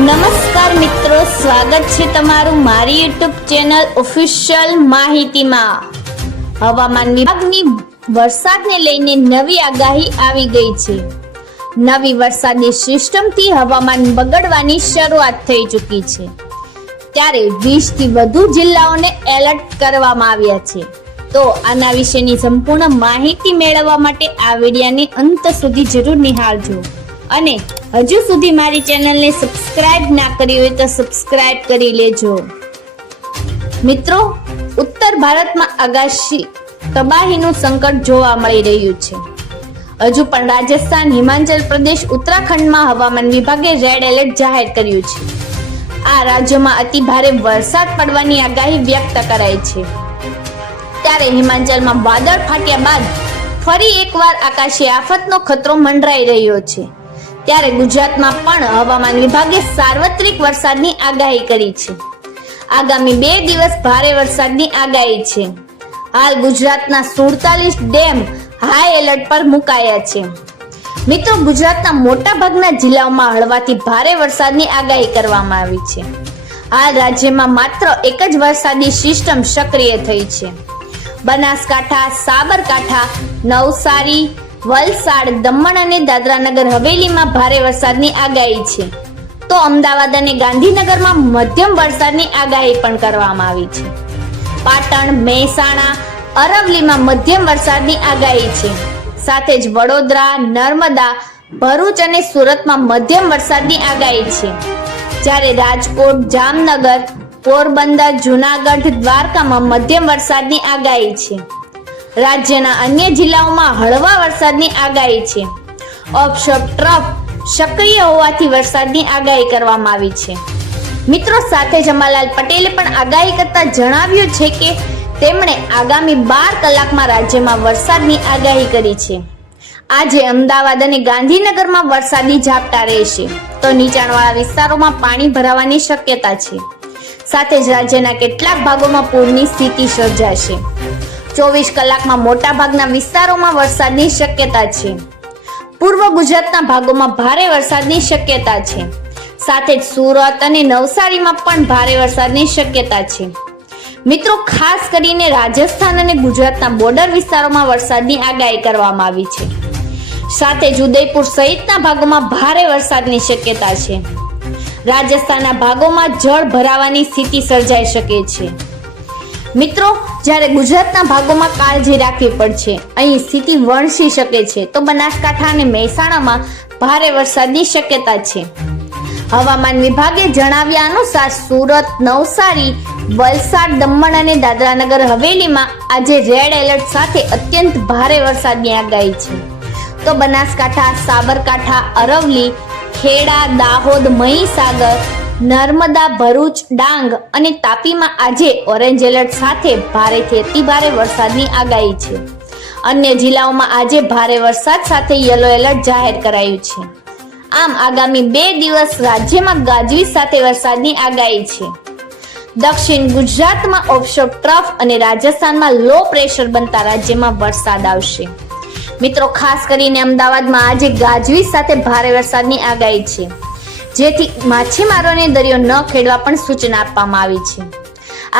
નમસ્કાર મિત્રો, સ્વાગત છે તમારું મારી યુટ્યુબ ચેનલ ઓફિશિયલ માહિતીમાં. હવામાન વિભાગની વરસાદને લઈને નવી આગાહી આવી ગઈ છે. નવી વરસાદની સિસ્ટમથી હવામાન બગડવાની શરૂઆત થઈ ચૂકી છે. ત્યારે 20 થી વધુ જિલ્લાઓને એલર્ટ કરવામાં આવ્યા છે. તો આના વિશેની સંપૂર્ણ માહિતી મેળવવા માટે આ વિડિયાને અંત સુધી જરૂર નિહાળજો. અને હજુ સુધી મારી ચેનલને સબસ્ક્રાઇબ ના કરી હોય તો સબસ્ક્રાઇબ કરી લેજો. મિત્રો, ઉત્તર ભારતમાં આગાશી તબાહીનું સંકટ જોવા મળી રહ્યું છે. હજુ પણ રાજસ્થાન, હિમાચલ પ્રદેશ, ઉત્તરાખંડમાં હવામાન વિભાગે રેડ એલર્ટ જાહેર કર્યું છે. આ રાજ્યોમાં અતિ ભારે વરસાદ પડવાની આગાહી વ્યક્ત કરાઈ છે. ત્યારે હિમાચલમાં વાદળ ફાટ્યા બાદ ફરી એકવાર આકાશી આફતનો ખતરો મંડરાઈ રહ્યો છે. ત્યારે ગુજરાતમાં પણ હવામાન વિભાગે સાર્વત્રિક વરસાદની આગાહી કરી છે. આગામી બે દિવસ ભારે વરસાદની આગાહી છે. હાલ ગુજરાતના સુડતાલીસ ડેમ હાઈ એલર્ટ પર મુકાયા છે. મિત્રો, ગુજરાતના મોટા ભાગના જિલ્લાઓમાં હળવાથી ભારે વરસાદની આગાહી કરવામાં આવી છે. હાલ રાજ્યમાં માત્ર એક જ વરસાદી સિસ્ટમ સક્રિય થઈ છે. બનાસકાંઠા, સાબરકાંઠા, નવસારી વલસાડ, દમણ અને દાદરાનગર હવેલીમાં ભારે વરસાદની આગાહી છે. તો અમદાવાદ અને ગાંધીનગરમાં મધ્યમ વરસાદની આગાહી પણ કરવામાં આવી છે. પાટણ, મહેસાણા અરવલીમાં મધ્યમ વરસાદની આગાહી છે. સાથે જ વડોદરા, નર્મદા, ભરૂચ અને સુરતમાં મધ્યમ વરસાદની આગાહી છે. જ્યારે રાજકોટ, જામનગર, પોરબંદર, જુનાગઢ, દ્વારકામાં મધ્યમ વરસાદની આગાહી છે. રાજ્યના અન્ય જિલ્લાઓમાં હળવા વરસાદની આગાહી છે. ઓફશોર ટ્રફ સક્રિય હોવાથી વરસાદની આગાહી કરવામાં આવી છે. મિત્રો સાથે જમાલાલ પટેલે પણ આગાહી કરતા જણાવ્યું છે કે તેમણે આગામી બાર કલાકમાં રાજ્યમાં વરસાદની આગાહી કરી છે. આજે અમદાવાદ અને ગાંધીનગરમાં વરસાદી ઝાપટા રહેશે. તો નીચાણવાળા વિસ્તારોમાં પાણી ભરાવાની શક્યતા છે. સાથે જ રાજ્યના કેટલાક ભાગોમાં પૂરની સ્થિતિ સર્જાશે. ચોવીસ કલાકમાં મોટા ભાગના વિસ્તારોમાં વરસાદની શક્યતા છે. પૂર્વ ગુજરાતના ભાગોમાં ભારે વરસાદની શક્યતા છે. સાથે જ સુરત અને નવસારીમાં પણ ભારે વરસાદની શક્યતા છે. મિત્રો, ખાસ કરીને રાજસ્થાન અને ગુજરાતના બોર્ડર વિસ્તારોમાં વરસાદની આગાહી કરવામાં આવી છે. સાથે જ ઉદયપુર સહિતના ભાગોમાં ભારે વરસાદની શક્યતા છે. રાજસ્થાનના ભાગોમાં જળ ભરાવાની સ્થિતિ સર્જાઈ શકે છે. મિત્રો જ્યારે ગુજરાતના ભાગોમાં કાળજી રાખવી પડશે. અહીં સ્થિતિ વણસી શકે છે. તો બનાસકાંઠા અને મહેસાણામાં ભારે વરસાદની શક્યતા છે. હવામાન વિભાગે જણાવ્યા અનુસાર સુરત, નવસારી, વલસાડ, દમણ અને દાદરાનગર હવેલીમાં આજે રેડ એલર્ટ સાથે અત્યંત ભારે વરસાદની આગાહી છે. તો બનાસકાંઠા, સાબરકાંઠા અરવલી ખેડા, દાહોદ, મહીસાગર નર્મદા ભરૂચ, ડાંગ અને તાપીમાં આજે ઓરેન્જ એલર્ટ સાથે ભારેથી અતિભારે વરસાદની આગાહી છે. અન્ય જિલ્લાઓમાં આજે ભારે વરસાદ સાથે યલો એલર્ટ જાહેર કરાયું છે. આમ આગામી બે દિવસ રાજ્યમાં ગાજવીજ સાથે વરસાદની આગાહી છે. દક્ષિણ ગુજરાતમાં ઓફશોર ટ્રફ અને રાજસ્થાનમાં લો પ્રેશર બનતા રાજ્યમાં વરસાદ આવશે. મિત્રો, ખાસ કરીને અમદાવાદમાં આજે ગાજવીજ સાથે ભારે વરસાદની આગાહી છે. જેથી માછીમારોને દરિયો ન ખેડવા પણ સૂચના આપવામાં આવી છે.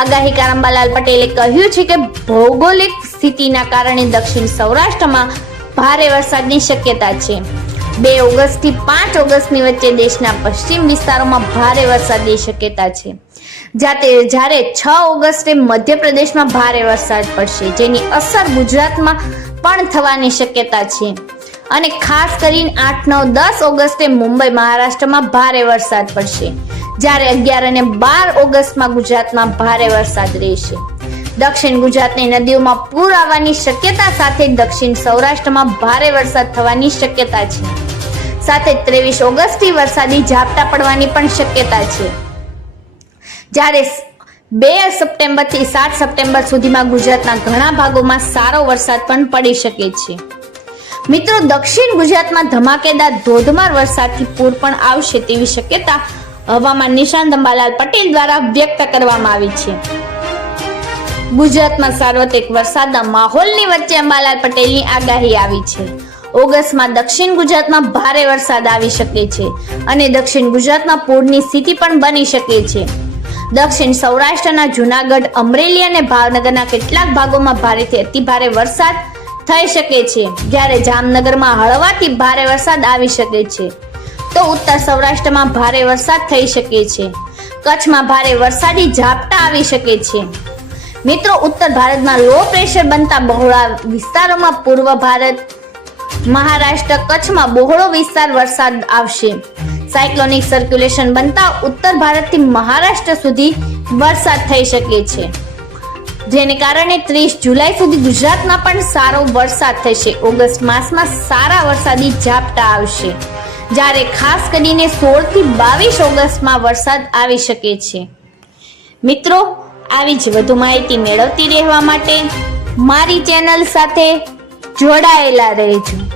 આગાહી અંબાલાલ પટેલે કહ્યું છે કે ભૌગોલિક સ્થિતિના કારણે દક્ષિણ સૌરાષ્ટ્રમાં ભારે વરસાદની શક્યતા છે. બે ઓગસ્ટથી પાંચ ઓગસ્ટની વચ્ચે દેશના પશ્ચિમ વિસ્તારોમાં ભારે વરસાદની શક્યતા છે. જાતે જ્યારે છ ઓગસ્ટે મધ્યપ્રદેશમાં ભારે વરસાદ પડશે, જેની અસર ગુજરાતમાં પણ થવાની શક્યતા છે. અને ખાસ કરીને આઠ, નવ, દસ ઓગસ્ટે મુંબઈ મહારાષ્ટ્રમાં ભારે વરસાદ પડશે. જ્યારે અગિયાર અને બાર ઓગસ્ટમાં ગુજરાતમાં ભારે વરસાદ રહેશે. દક્ષિણ ગુજરાતની નદીઓમાં પૂર આવવાની શક્યતા સાથે દક્ષિણ સૌરાષ્ટ્રમાં ભારે વરસાદ થવાની શક્યતા છે. સાથે ત્રેવીસ ઓગસ્ટથી વરસાદી ઝાપટા પડવાની પણ શક્યતા છે. જ્યારે બે સપ્ટેમ્બરથી સાત સપ્ટેમ્બર સુધીમાં ગુજરાતના ઘણા ભાગોમાં સારો વરસાદ પણ પડી શકે છે. મિત્રો, દક્ષિણ ગુજરાતમાં ધમાકેદાર ધોધમાર વરસાદથી પૂર પણ આવશે તેવી શક્યતા હવામાન નિશાંત અંબાલાલ પટેલ દ્વારા વ્યક્ત કરવામાં આવી છે. ગુજરાતમાં સાર્વત્રિક વરસાદના માહોલની વચ્ચે અંબાલાલ પટેલની આગાહી આવી છે. ઓગસ્ટમાં દક્ષિણ ગુજરાતમાં ભારે વરસાદ આવી શકે છે અને દક્ષિણ ગુજરાતમાં પૂરની સ્થિતિ પણ બની શકે છે. દક્ષિણ સૌરાષ્ટ્રના જુનાગઢ, અમરેલી અને ભાવનગરના કેટલાક ભાગોમાં ભારેથી અતિભારે વરસાદ થઈ શકે છે. જ્યારે જામનગરમાં હળવાથી ભારે વરસાદ આવી શકે છે, તો ઉત્તર સૌરાષ્ટ્રમાં ભારે વરસાદ થઈ શકે છે. કચ્છમાં ભારે વરસાદી ઝાપટા આવી શકે છે. મિત્રો, ઉત્તર ભારતમાં લો પ્રેશર બનતા બહોળા વિસ્તારોમાં પૂર્વ ભારત, મહારાષ્ટ્ર, કચ્છમાં બહોળો વિસ્તાર વરસાદ આવશે. સાયક્લોનિક સર્ક્યુલેશન બનતા ઉત્તર ભારતથી મહારાષ્ટ્ર સુધી વરસાદ થઈ શકે છે. જેને કારણે ત્રીસ જુલાઈ સુધી ગુજરાતમાં પણ સારો વરસાદ થશે. ઓગસ્ટ માસમાં સારા વરસાદી ઝાપટા આવશે. જ્યારે ખાસ કરીને સોળથી બાવીસ ઓગસ્ટમાં વરસાદ આવી શકે છે. મિત્રો, આવી જ વધુ માહિતી મેળવતી રહેવા માટે મારી ચેનલ સાથે જોડાયેલા રહેજો.